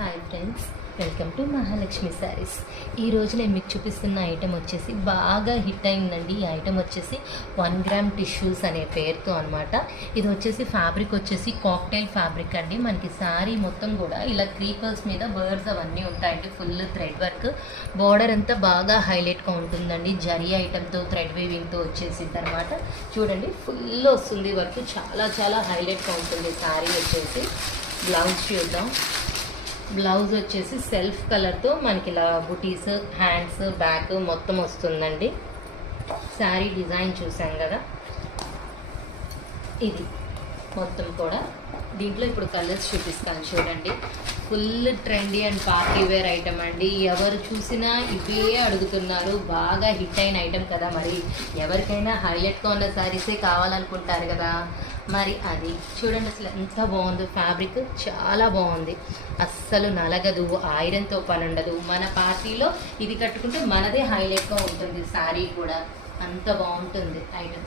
Hi friends, welcome to Mahalakshmi saris. ఈరోజు నేను మీకు చూపిస్తున్న ఐటెం వచ్చేసి బాగా హిట్ అయిందండి. ఈ ఐటెం వచ్చేసి 1 గ్రామ్ టిష్యూస్ అనే పేరుతో అనమాట. ఇది వచ్చేసి ఫ్యాబ్రిక్ వచ్చేసి కాక్టైల్ ఫ్యాబ్రిక్ అండి. మనకి శారీ మొత్తం కూడా ఇలా క్రీపర్స్ మీద బర్డ్స్ అవన్నీ ఉంటాయండి. ఫుల్ థ్రెడ్ వర్క్, బార్డర్ అంతా బాగా హైలైట్గా ఉంటుందండి. జరీ ఐటెంతో థ్రెడ్ వీవింగ్తో వచ్చేసింది అనమాట. చూడండి, ఫుల్ వస్తుంది వర్క్, చాలా చాలా హైలైట్గా ఉంటుంది శారీ వచ్చేసి. బ్లౌజ్ చూద్దాం. బ్లౌజ్ వచ్చేసి సెల్ఫ్ కలర్తో మనకి ఇలా బుటీస్, హ్యాండ్స్, బ్యాక్ మొత్తం వస్తుందండి. శారీ డిజైన్ చూసాం కదా, ఇది మొత్తం కూడా. దీంట్లో ఇప్పుడు కలర్స్ చూపిస్తాను చూడండి. Full trendy and party wear item అండి. ఎవరు చూసినా ఇవే అడుగుతున్నారు. బాగా హిట్ అయిన ఐటమ్ కదా, మరి ఎవరికైనా హైలైట్గా ఉన్న శారీసే కావాలనుకుంటారు కదా. మరి అది చూడండి, అసలు ఎంత బాగుందో. ఫ్యాబ్రిక్ చాలా బాగుంది, అస్సలు నలగదు, ఐరన్తో పని ఉండదు. మన పార్టీలో ఇది కట్టుకుంటే మనదే హైలైట్గా ఉంటుంది శారీ కూడా. అంత బాగుంటుంది ఐటమ్.